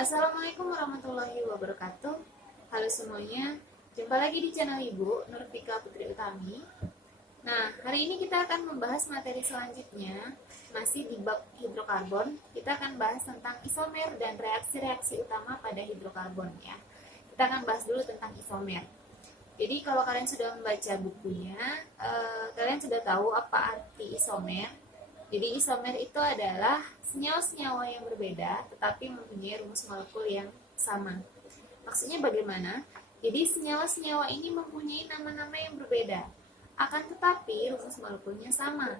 Assalamualaikum warahmatullahi wabarakatuh. Halo semuanya, jumpa lagi di channel Ibu Nurfika Putri Utami. Nah, hari ini kita akan membahas materi selanjutnya, masih di bab hidrokarbon. Kita akan bahas tentang isomer dan reaksi-reaksi utama pada hidrokarbon ya. Kita akan bahas dulu tentang isomer. Jadi kalau kalian sudah membaca bukunya, kalian sudah tahu apa arti isomer. Jadi isomer itu adalah senyawa-senyawa yang berbeda tetapi mempunyai rumus molekul yang sama. Maksudnya bagaimana? Jadi senyawa-senyawa ini mempunyai nama-nama yang berbeda. Akan tetapi rumus molekulnya sama.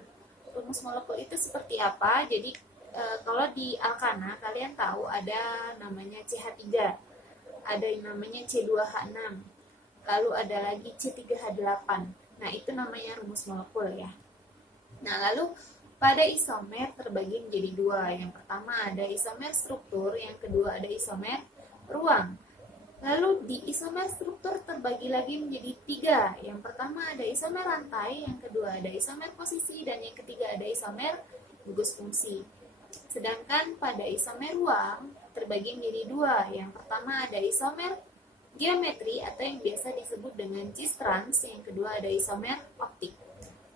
Rumus molekul itu seperti apa? Jadi kalau di alkana kalian tahu ada namanya CH3, ada yang namanya C2H6, lalu ada lagi C3H8. Nah, itu namanya rumus molekul ya. Nah, lalu pada isomer terbagi menjadi dua. Yang pertama ada isomer struktur, yang kedua ada isomer ruang. Lalu di isomer struktur terbagi lagi menjadi tiga. Yang pertama ada isomer rantai, yang kedua ada isomer posisi, dan yang ketiga ada isomer gugus fungsi. Sedangkan pada isomer ruang terbagi menjadi dua. Yang pertama ada isomer geometri atau yang biasa disebut dengan cis trans, yang kedua ada isomer optik.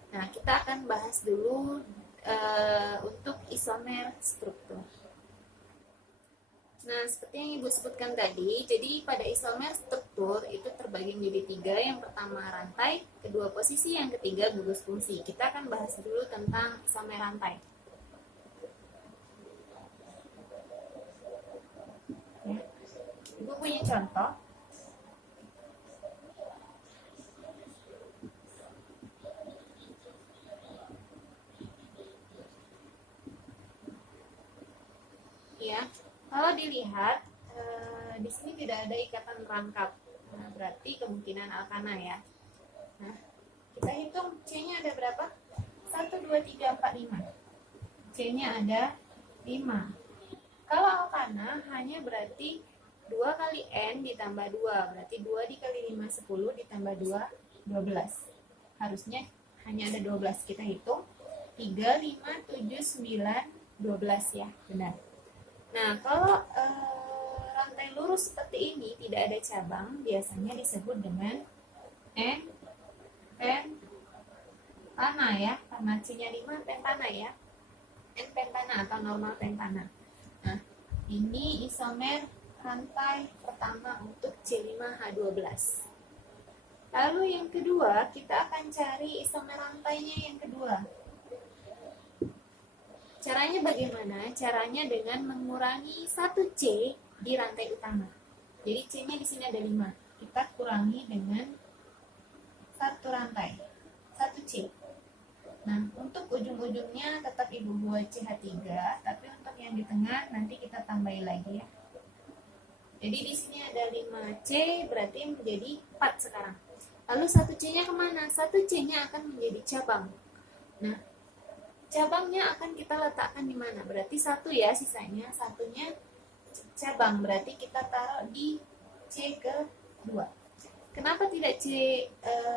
Nah, kita akan bahas dulu untuk isomer struktur. Nah, seperti yang Ibu sebutkan tadi, jadi pada isomer struktur itu terbagi menjadi tiga. Yang pertama rantai, kedua posisi, yang ketiga gugus fungsi. Kita akan bahas dulu tentang isomer rantai. Ya. Ibu punya contoh. Ya, kalau dilihat di sini tidak ada ikatan rangkap. Nah, berarti kemungkinan alkana ya. Nah, kita hitung C-nya ada berapa? 1, 2, 3, 4, 5. C-nya ada 5. Kalau alkana hanya berarti 2 kali N ditambah 2. Berarti 2 dikali 5, 10 ditambah 2, 12. Harusnya hanya ada 12. Kita hitung 3, 5, 7, 9, 12 ya. Benar. Nah, kalau rantai lurus seperti ini tidak ada cabang, biasanya disebut dengan N pentana ya, karena C-nya 5 pentana ya. N pentana atau normal pentana. Nah, ini isomer rantai pertama untuk C5H12. Lalu yang kedua, kita akan cari isomer rantainya yang kedua. Caranya bagaimana? Caranya dengan mengurangi 1C di rantai utama. Jadi C-nya di sini ada 5. Kita kurangi dengan 1 rantai, 1C. Nah, untuk ujung-ujungnya tetap Ibu buat CH3, tapi untuk yang di tengah nanti kita tambahin lagi ya. Jadi di sini ada 5C, berarti menjadi 4 sekarang. Lalu 1C-nya kemana? 1C-nya akan menjadi cabang. Nah, cabangnya akan kita letakkan di mana? Berarti 1 ya sisanya, satunya cabang. Berarti kita taruh di C kedua. Kenapa tidak C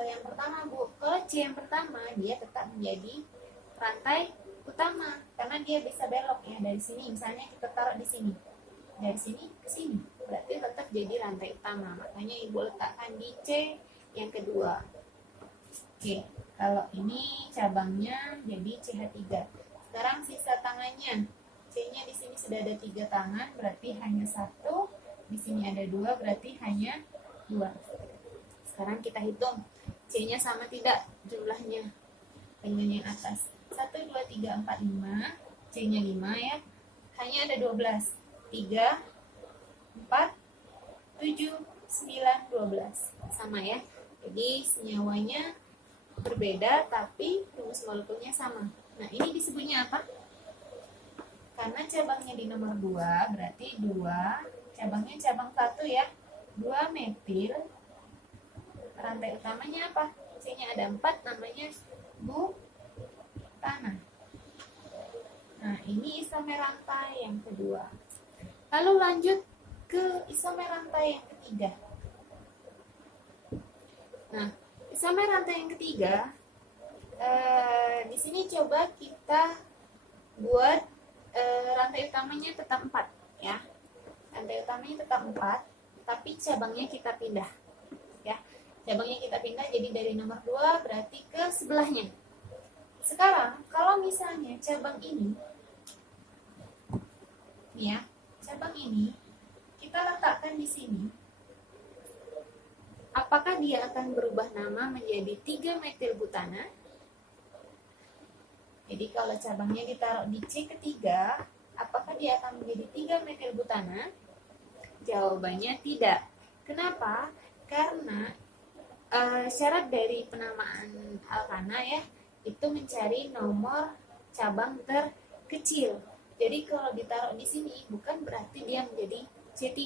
yang pertama, Bu? Kalau C yang pertama dia tetap menjadi rantai utama karena dia bisa belok ya dari sini. Misalnya kita taruh di sini, dari sini ke sini, berarti tetap jadi rantai utama. Makanya Ibu letakkan di C yang kedua. Oke. Kalau ini cabangnya jadi CH3. Sekarang sisa tangannya. C-nya di sini sudah ada 3 tangan, berarti hanya 1. Di sini ada 2, berarti hanya 2. Sekarang kita hitung. C-nya sama tidak jumlahnya dengan yang atas. 1, 2, 3, 4, 5. C-nya 5 ya. Hanya ada 12. 3, 4, 7, 9, 12. Sama ya. Jadi senyawanya berbeda tapi rumus molekulnya sama. Nah, ini disebutnya apa? Karena cabangnya di nomor 2, berarti 2, cabangnya cabang 1 ya. 2 metil. Rantai utamanya apa? C-nya ada 4, namanya butana. Nah, ini isomer rantai yang kedua. Lalu lanjut ke isomer rantai yang ketiga. Nah, isomer rantai yang ketiga, di sini coba kita buat rantai utamanya tetap 4 ya. rantai utamanya tetap 4, tapi cabangnya kita pindah. Ya, cabangnya kita pindah, jadi dari nomor 2 berarti ke sebelahnya. Sekarang, kalau misalnya cabang ini, nih ya, cabang ini kita letakkan di sini, apakah dia akan berubah nama menjadi 3-metilbutana? Jadi kalau cabangnya ditaruh di C ketiga, apakah dia akan menjadi 3-metilbutana? Jawabannya tidak. Kenapa? Karena syarat dari penamaan alkana ya, itu mencari nomor cabang terkecil. Jadi kalau ditaruh di sini bukan berarti dia menjadi C3.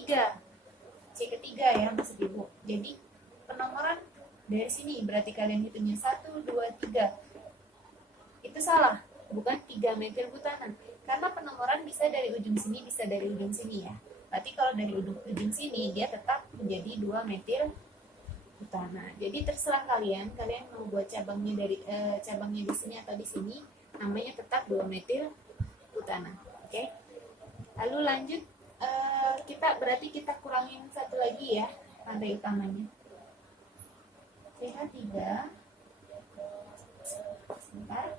C ketiga ya Mas Ibu. Jadi penomoran dari sini berarti kalian hitungnya 1, 2, 3. Itu salah, bukan 3-metilbutana. Karena penomoran bisa dari ujung sini, bisa dari ujung sini ya. Berarti kalau dari ujung sini dia tetap menjadi 2-metilbutana. Jadi terserah kalian mau buat cabangnya dari cabangnya di sini atau di sini, namanya tetap 2-metilbutana. Oke. Lalu lanjut, kita kurangin satu lagi ya rantai utamanya. CH3. Sebentar.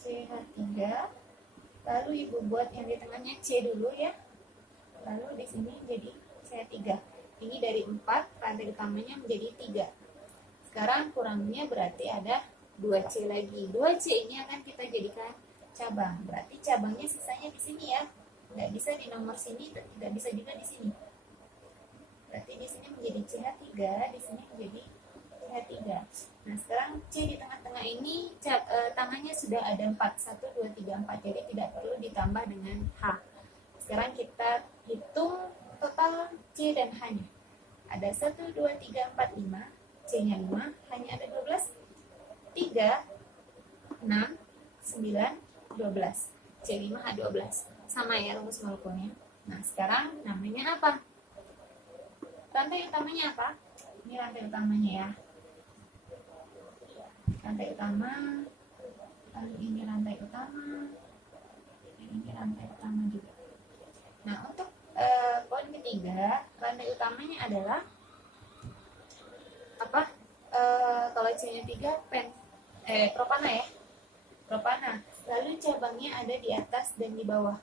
CH3, lalu Ibu buat yang di tengahnya C dulu ya, lalu di sini jadi CH3. Ini dari 4, rantai utamanya menjadi 3. Sekarang kurangnya berarti ada 2C lagi. 2C ini akan kita jadikan cabang, berarti cabangnya sisanya di sini ya, nggak bisa di nomor sini, tidak bisa juga di sini. Berarti di sini menjadi CH3, di sini menjadi CH3. Nah, sekarang C di tengah-tengah ini tangannya sudah ada 4, 1, 2, 3, 4, jadi tidak perlu ditambah dengan H. Sekarang kita hitung total C dan H-nya. Ada 1, 2, 3, 4, 5, C-nya 5, H-nya ada 12, 3, 6, 9, 12. C5, H12. Sama ya rumus molekulnya. Nah, sekarang namanya apa? Rantai utamanya apa? Ini rantai utamanya ya. Rantai utama, lalu ini rantai utama, ini rantai utama juga. Nah, untuk poin ketiga, rantai utamanya adalah apa? Kalau C-nya 3, propana ya, propana. Lalu cabangnya ada di atas dan di bawah,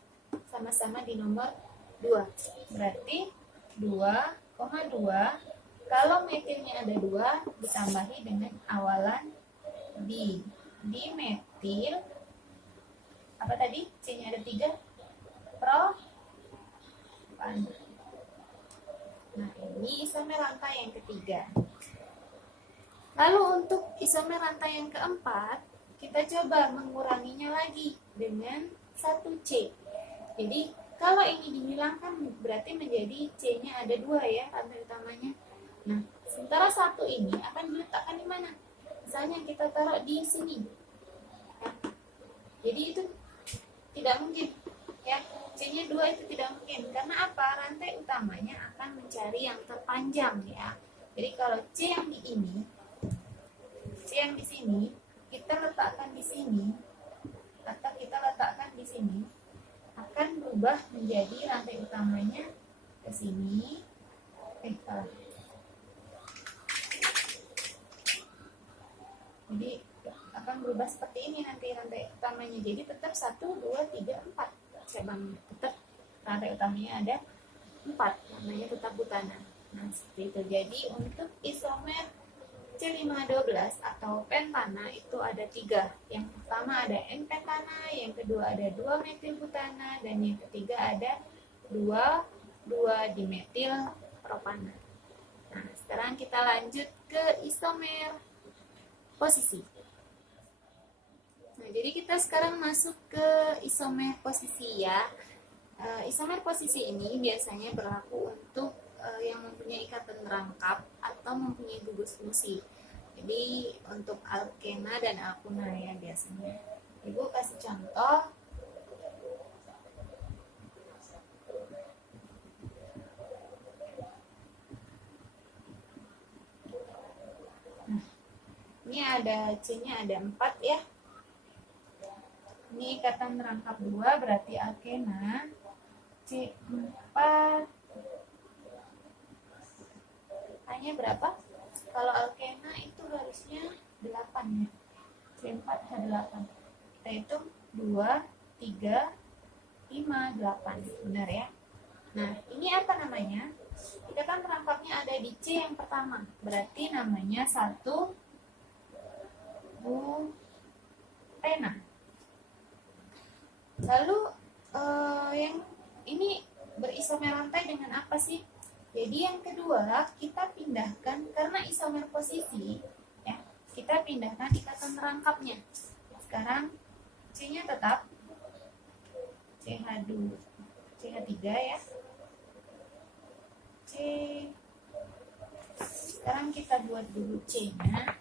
sama-sama di nomor 2. Berarti 2,2. Kalau metilnya ada 2, ditambahi dengan awalan di metil, apa tadi? C-nya ada 3, propana. Nah, ini isomer rantai yang ketiga. Lalu untuk isomer rantai yang keempat, kita coba menguranginya lagi dengan 1C. Jadi kalau ini dihilangkan berarti menjadi C-nya ada 2 ya rantai utamanya. Nah, sementara 1 ini akan diletakkan di mana? Misalnya kita taruh di sini. Ya. Jadi itu tidak mungkin. Ya, C-nya 2 itu tidak mungkin. Karena apa? Rantai utamanya akan mencari yang terpanjang ya. Jadi kalau C yang di ini, C yang di sini, kita letakkan di sini, atau kita letakkan di sini, akan berubah menjadi rantai utamanya ke sini. Jadi akan berubah seperti ini nanti rantai utamanya. Jadi tetap 1, 2, 3, 4 cabangnya. Tetap rantai utamanya ada 4, namanya tetap butana. Nah, seperti itu. Jadi untuk isomer C5H12 atau pentana itu ada 3. Yang pertama ada N-pentana, yang kedua ada 2-metilbutana, dan yang ketiga ada 2,2-dimetil propana. Nah, sekarang kita lanjut ke isomer posisi. Nah, jadi kita sekarang masuk ke isomer posisi ya. Isomer posisi ini biasanya berlaku untuk yang mempunyai ikatan rangkap atau mempunyai gugus fungsi. Jadi untuk alkena dan alkuna ya biasanya. Ibu kasih contoh. Nah, ini ada C-nya ada 4 ya. Ini ikatan rangkap 2 berarti alkena C4 hanya berapa? Kalau alkena itu harusnya 8 ya. C4H8. Kita hitung 2, 3, 5, 8. Benar ya? Nah, ini apa namanya? Ikatan rangkapnya ada di C yang pertama. Berarti namanya 1 butena. Lalu yang ini berisomer rantai dengan apa sih? Jadi yang kedua kita pindahkan karena isomer posisi ya, kita pindahkan ikatan rangkapnya. Sekarang C-nya tetap CH2, CH3 ya. C. Sekarang kita buat dulu C-nya.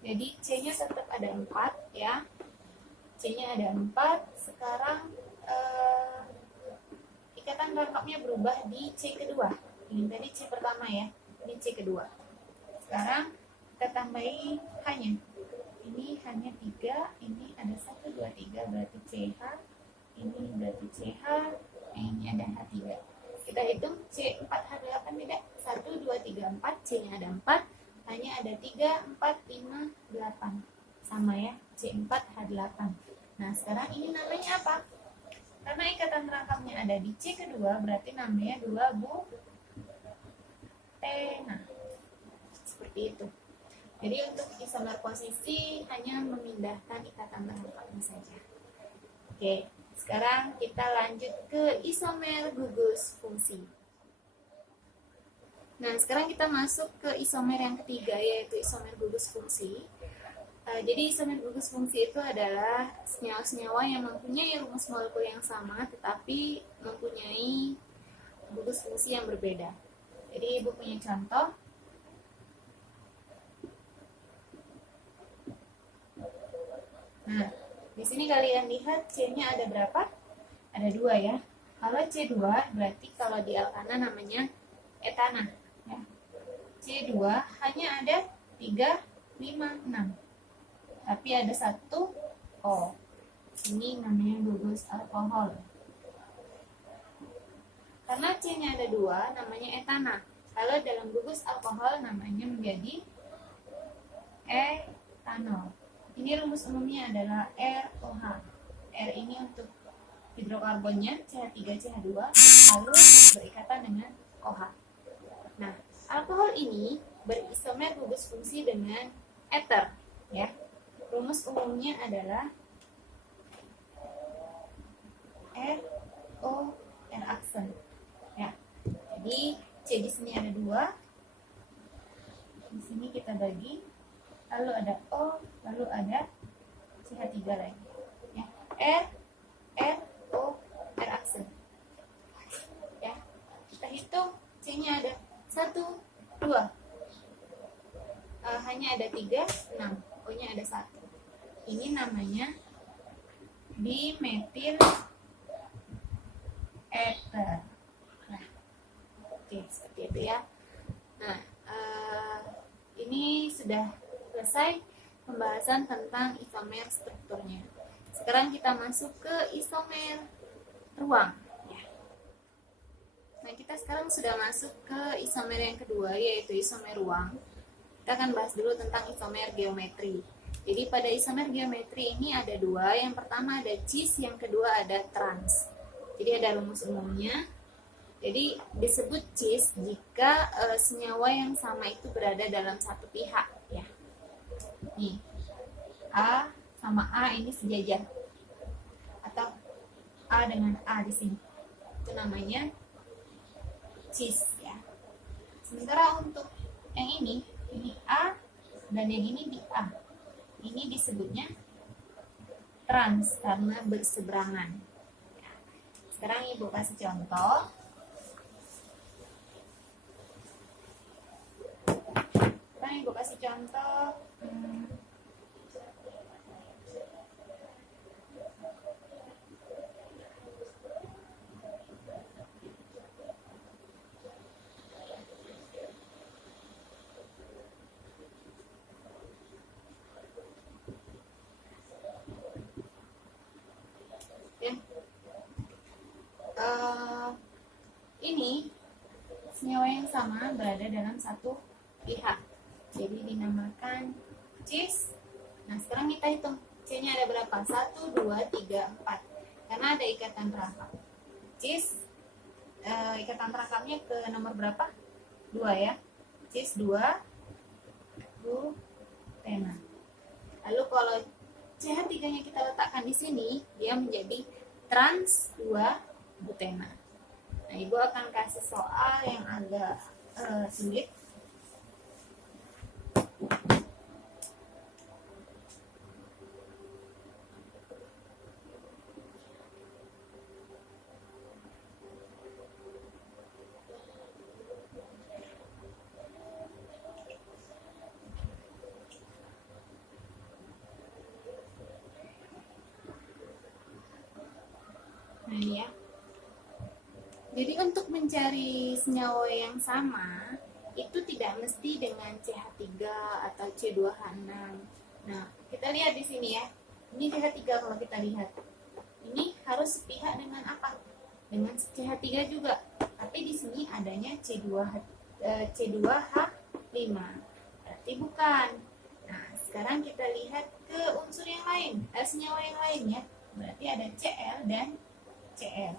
Jadi C-nya tetap ada 4 ya. C-nya ada 4. Sekarang ikatan rangkapnya berubah di C kedua. Ini tadi C pertama ya. Ini C kedua. Sekarang kita tambahi H-nya. Ini hanya 3. Ini ada 1, 2, 3 berarti CH. Ini berarti CH. Ini ada H3. Kita hitung C4H8 tidak? 1, 2, 3, 4. C-nya ada 4. Hanya ada 3, 4, 5, 8. Sama ya, C4H8. Nah, sekarang ini namanya apa? Karena ikatan rangkapnya ada di C kedua, berarti namanya 2 butena. Seperti itu. Jadi untuk isomer posisi hanya memindahkan ikatan rangkapnya saja. Oke, sekarang kita lanjut ke isomer gugus fungsi. Nah, sekarang kita masuk ke isomer yang ketiga, yaitu isomer gugus fungsi. Jadi isomer gugus fungsi itu adalah senyawa-senyawa yang mempunyai rumus molekul yang sama, tetapi mempunyai gugus fungsi yang berbeda. Jadi Ibu punya contoh. Nah, di sini kalian lihat C-nya ada berapa? Ada 2 ya. Kalau C2 berarti kalau di alkana namanya etana. Ya. C2 hanya ada 3, 5, 6. Tapi ada 1 O. Ini namanya gugus alkohol. Karena C-nya ada 2, namanya etana. Kalau dalam gugus alkohol namanya menjadi etanol. Ini rumus umumnya adalah ROH. R ini untuk hidrokarbonnya, CH3, CH2, lalu berikatan dengan OH. Nah, alkohol ini berisomer gugus fungsi dengan eter, ya. Rumus umumnya adalah RO R aksen. Ya. Jadi C di sini ada 2. Di sini kita bagi, lalu ada O, lalu ada CH3 lagi. Ya. RO R aksen. Ya. Kita hitung C-nya ada 1, 2. Hanya ada 3, 6. O-nya ada 1. Ini namanya dimetil ether. Nah, oke, seperti itu ya. Nah, ini sudah selesai pembahasan tentang isomer strukturnya. Sekarang kita masuk ke isomer ruang. Ya. Nah, kita sekarang sudah masuk ke isomer yang kedua, yaitu isomer ruang. Kita akan bahas dulu tentang isomer geometri. Jadi pada isomer geometri ini ada 2. Yang pertama ada cis, yang kedua ada trans. Jadi ada rumus umumnya. Jadi disebut cis jika senyawa yang sama itu berada dalam satu pihak, ya. Nih, A sama A ini sejajar, atau A dengan A di sini. Itu namanya cis, ya. Sementara untuk yang ini A dan yang ini di A. Ini disebutnya trans karena berseberangan. Sekarang Ibu kasih contoh. senyawa yang sama berada dalam satu pihak. Jadi dinamakan cis. Nah, sekarang kita hitung C-nya ada berapa? 1, 2, 3, 4. Karena ada ikatan terangkap. Cis, ikatan terangkapnya ke nomor berapa? 2 ya. Cis 2, butena. Lalu kalau CH3-nya kita letakkan di sini, dia menjadi trans 2 butena. Nah, Ibu akan kasih soal yang agak sulit. Nah, ini ya. Jadi untuk mencari senyawa yang sama itu tidak mesti dengan CH3 atau C2H6. Nah, kita lihat di sini ya. Ini CH3 kalau kita lihat. Ini harus sepihak dengan apa? Dengan CH3 juga. Tapi di sini adanya C2H5. Berarti bukan. Nah, sekarang kita lihat ke unsur yang lain, senyawa yang lain ya. Berarti ada Cl dan Cl.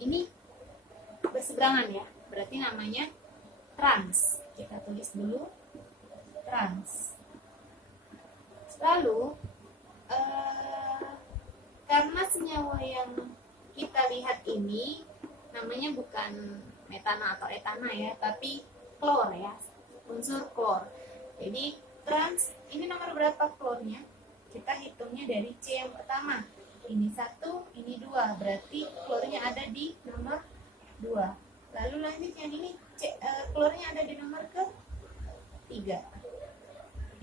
Ini berseberangan ya, berarti namanya trans. Kita tulis dulu trans. Lalu karena senyawa yang kita lihat ini namanya bukan metana atau etana ya, tapi klor ya, unsur klor. Jadi trans ini nomor berapa klornya? Kita hitungnya dari C yang pertama. Ini 1, ini 2, berarti klornya ada di nomor 2. Lalu lanjut yang ini klornya ada di nomor ke 3.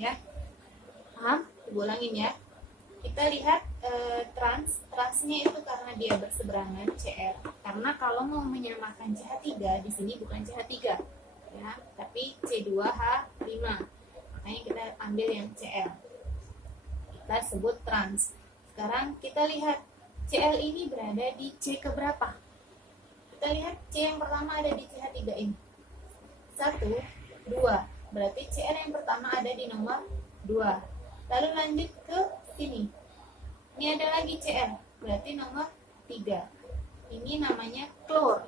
Ya. Paham? Ibu ulangin ya. Kita lihat transnya itu karena dia berseberangan Cr. Karena kalau mau menyamakan CH3 di sini bukan CH3 ya, tapi C2H5. Makanya kita ambil yang Cl. Kita sebut trans. Sekarang kita lihat Cl ini berada di C keberapa? Kita lihat C yang pertama ada di CH3 ini. 1, 2. Berarti Cl yang pertama ada di nomor 2. Lalu lanjut ke sini. Ini ada lagi Cl, berarti nomor 3. Ini namanya klor.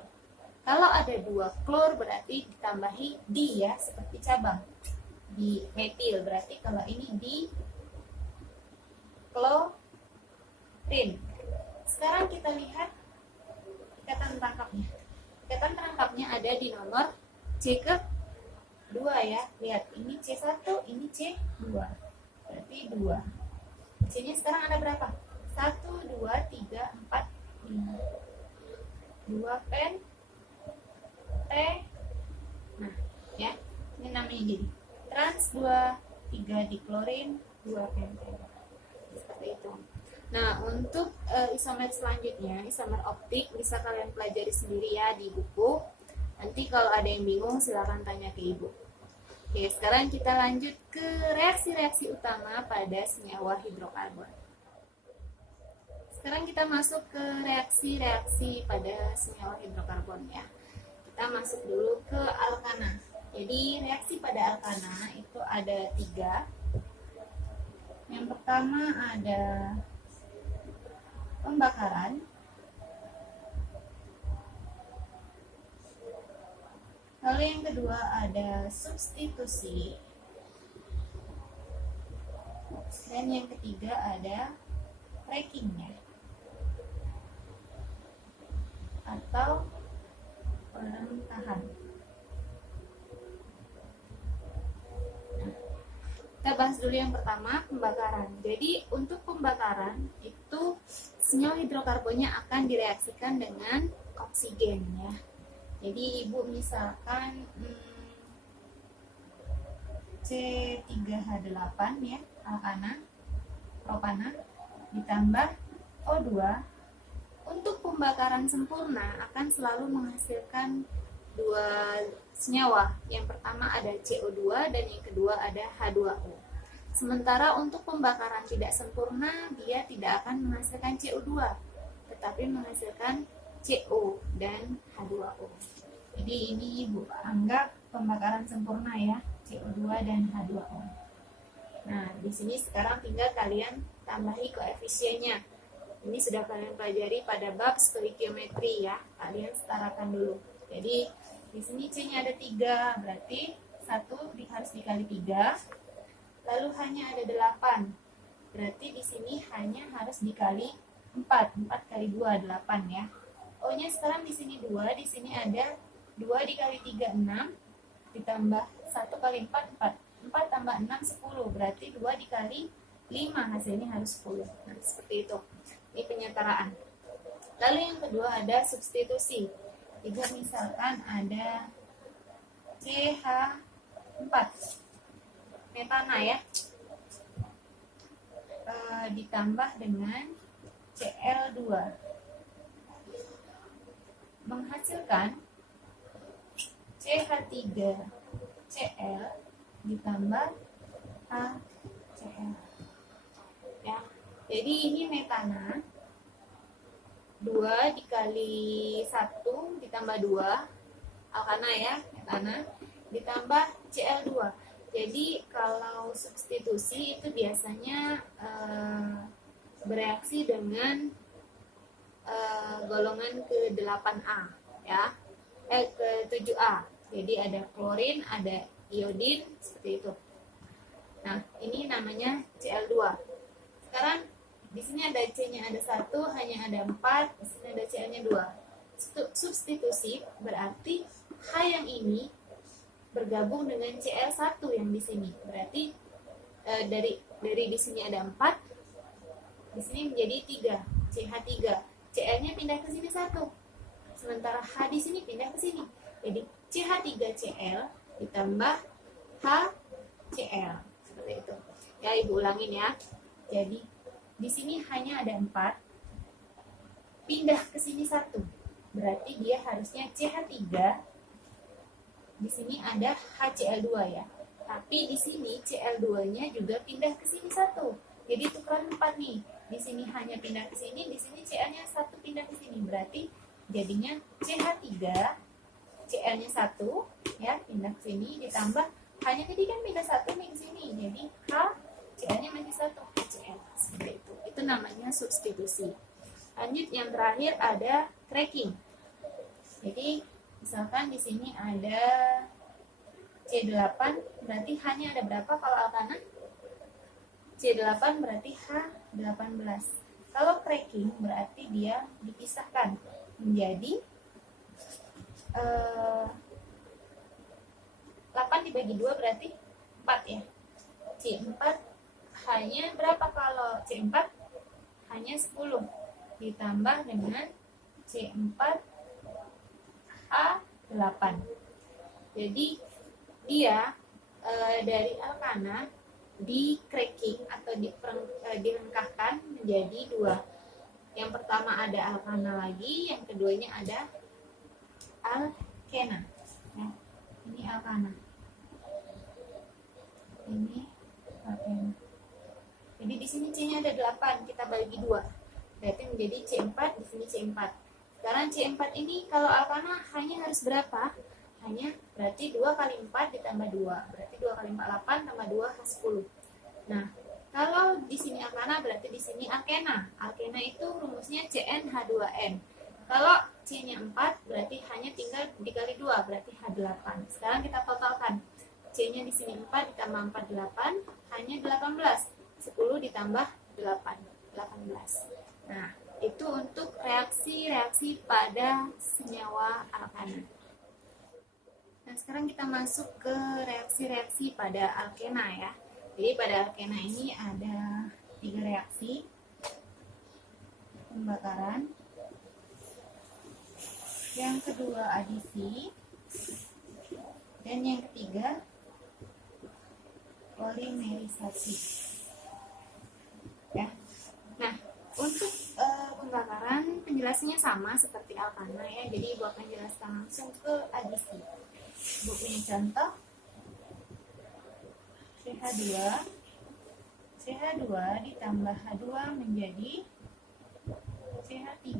Kalau ada 2 klor berarti ditambahi di ya, seperti cabang. Di metil, berarti kalau ini di klorin. Sekarang kita lihat ikatan terangkapnya. Ikatan terangkapnya ada di nomor C ke 2 ya. Lihat, ini C1, ini C2. Berarti 2. C-nya sekarang ada berapa? 1, 2, 3, 4, 5. 2 pen T. Nah, ya. Ini namanya jadi trans 2, 3 diklorin, 2 pen T. Seperti itu. Nah, untuk isomer selanjutnya, isomer optik bisa kalian pelajari sendiri ya di buku. Nanti kalau ada yang bingung silakan tanya ke Ibu. Oke, sekarang kita lanjut ke reaksi-reaksi utama pada senyawa hidrokarbon. Sekarang kita masuk ke reaksi-reaksi pada senyawa hidrokarbon ya. Kita masuk dulu ke alkana. Jadi reaksi pada alkana itu ada 3. Yang pertama ada pembakaran. Lalu yang kedua ada substitusi. Dan yang ketiga ada crackingnya atau pengentahan. Kita bahas dulu yang pertama, pembakaran. Jadi untuk pembakaran itu senyawa hidrokarbonnya akan direaksikan dengan oksigen ya. Jadi Ibu misalkan C3H8 ya, alkana, propana, ditambah O2. Untuk pembakaran sempurna akan selalu menghasilkan 2 senyawa. Yang pertama ada CO2 dan yang kedua ada H2O. Sementara untuk pembakaran tidak sempurna, dia tidak akan menghasilkan CO2, tetapi menghasilkan CO dan H2O. Jadi ini Ibu anggap pembakaran sempurna ya, CO2 dan H2O. Nah, di sini sekarang tinggal kalian tambahi koefisiennya. Ini sudah kalian pelajari pada bab stoikiometri ya. Kalian setarakan dulu. Jadi di sini C-nya ada 3, berarti 1 harus dikali 3. Lalu hanya ada 8. Berarti di sini hanya harus dikali 4. 4 kali 2 8 ya. O-nya sekarang di sini 2, di sini ada 2 dikali 3 6 ditambah 1 kali 4 4. 4 tambah 6 10. Berarti 2 dikali 5 hasilnya harus 10. Nah, seperti itu. Ini penyetaraan. Lalu yang kedua ada substitusi. Jika misalkan ada CH4 metana ya, ditambah dengan Cl2 menghasilkan CH3Cl ditambah HCl ya. Jadi ini metana 2 dikali 1 ditambah 2 alkana ya, metana ditambah Cl2. Jadi kalau substitusi itu biasanya bereaksi dengan golongan ke-8A ya. Ke-7A. Jadi ada klorin, ada iodin seperti itu. Nah, ini namanya Cl2. Sekarang di sini ada C-nya ada 1, hanya ada 4, di sini ada Cl-nya 2. Substitusi berarti H yang ini bergabung dengan Cl1 yang di sini. Berarti dari di sini ada 4, di sini menjadi 3, CH3. Cl-nya pindah ke sini 1. Sementara H di sini pindah ke sini. Jadi CH3Cl ditambah HCl. Seperti itu. Ya, Ibu ulangin ya. Jadi di sini hanya ada 4, pindah ke sini 1. Berarti dia harusnya CH3, di sini ada HCl2 ya. Tapi di sini Cl2-nya juga pindah ke sini 1. Jadi tukeran 4 nih. Di sini hanya pindah ke sini, di sini Cl-nya 1 pindah ke sini. Berarti jadinya CH3, Cl-nya 1 ya, pindah ke sini ditambah hanya tadi kan pindah 1 nih ke sini. Jadi H, Cl-nya masih 1, HCl. Seperti itu. Itu namanya substitusi. Lanjut yang terakhir ada cracking. Jadi misalkan di sini ada C8, berarti H-nya ada berapa kalau alkana? C8 berarti H18. Kalau cracking berarti dia dipisahkan menjadi 8 dibagi 2 berarti 4 ya. C4 hanya berapa kalau C4? Hanya 10 ditambah dengan C4 H8. Jadi dia dari alkana di cracking atau direngkahkan menjadi 2. Yang pertama ada alkana lagi, yang keduanya ada alkena. Ya, ini alkana. Ini alkena. Jadi di sini C-nya ada 8, kita bagi 2. Berarti menjadi C4, di sini C4. Sekarang C4 ini kalau alkana hanya harus berapa? Hanya berarti 2 kali 4 ditambah 2. Berarti 2 kali 4 8 tambah 2 H10. Nah, kalau di sini alkana berarti di sini alkena. Alkena itu rumusnya CnH2n. Kalau C-nya 4 berarti hanya tinggal dikali 2 berarti H8. Sekarang kita totalkan. C-nya di sini 4 ditambah 4 8 hanya 18. 10 ditambah 8 18. Nah, itu untuk reaksi-reaksi pada senyawa alkana. Nah, sekarang kita masuk ke reaksi-reaksi pada alkena ya. Jadi pada alkena ini ada 3 reaksi. Pembakaran. Yang kedua adisi. Dan yang ketiga polimerisasi. Ya. Nah, untuk pembakaran penjelasannya sama seperti alkana ya. Jadi Ibu akan jelaskan langsung ke adisi. Ibu punya contoh CH2 ditambah H2 menjadi CH3.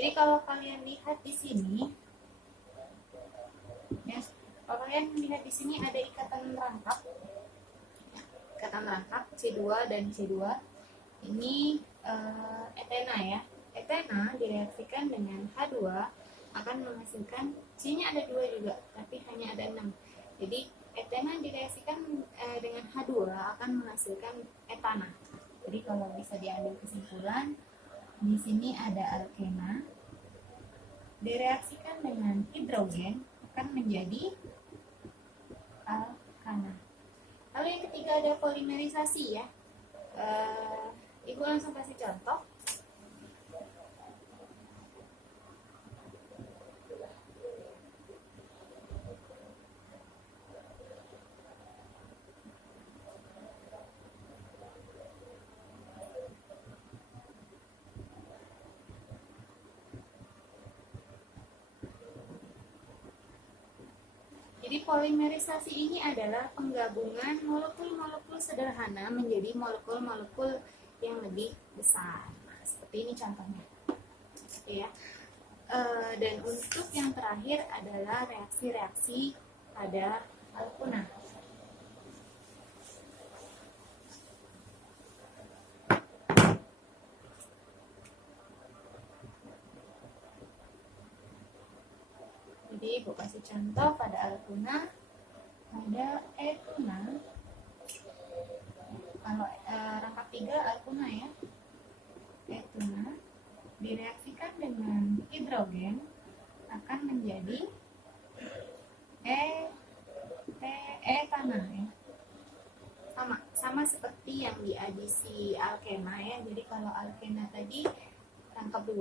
Jadi kalau kalian lihat di sini, ya, kalau kalian lihat di sini ada ikatan rangkap, C2 dan C2. Ini etena ya. Etena direaksikan dengan H2 akan menghasilkan C-nya ada 2 juga, tapi hanya ada 6. Jadi etena direaksikan dengan H2 akan menghasilkan etana. Jadi kalau bisa diambil kesimpulan, di sini ada alkena direaksikan dengan hidrogen akan menjadi alkana. Lalu yang ketiga ada polimerisasi ya. Ibu langsung kasih contoh. Jadi polimerisasi ini adalah penggabungan molekul-molekul sederhana menjadi molekul-molekul yang lebih besar. Nah, seperti ini contohnya. Ya. Dan untuk yang terakhir adalah reaksi-reaksi pada alkuna. Jadi ibu kasih contoh pada alkuna ada etuna. Kalau rangkap 3 alkuna ya, etuna direaksikan dengan hidrogen akan menjadi etana ya. Sama seperti yang di adisi alkena ya. Jadi kalau alkena tadi rangkap 2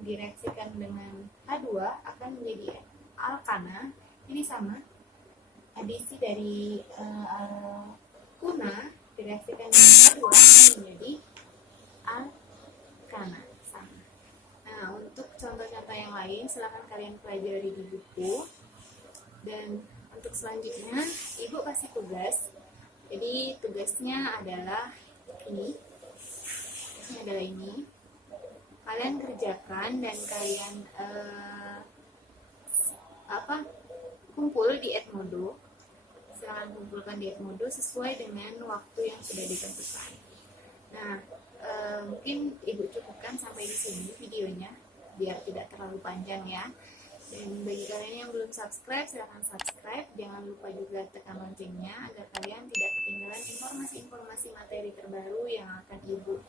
direaksikan dengan H2 akan menjadi alkana. Ini sama, adisi dari alkuna direaksikan dengan H2 akan menjadi alkana. Sama. Nah, untuk contoh-contoh yang lain silahkan kalian pelajari di buku. Dan untuk selanjutnya ibu kasih tugas. Jadi tugasnya adalah ini. Kalian kerjakan dan kalian kumpul di Edmodo. Silahkan kumpulkan di Edmodo sesuai dengan waktu yang sudah ditentukan. Nah, mungkin ibu cukupkan sampai di sini videonya biar tidak terlalu panjang ya. Dan bagi kalian yang belum subscribe, silahkan subscribe. Jangan lupa juga tekan loncengnya agar kalian tidak ketinggalan informasi-informasi materi terbaru yang akan ibu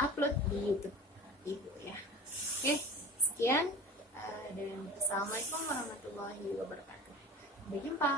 upload di YouTube ibu ya. Oke, sekian dan assalamualaikum warahmatullahi wabarakatuh. Sampai jumpa.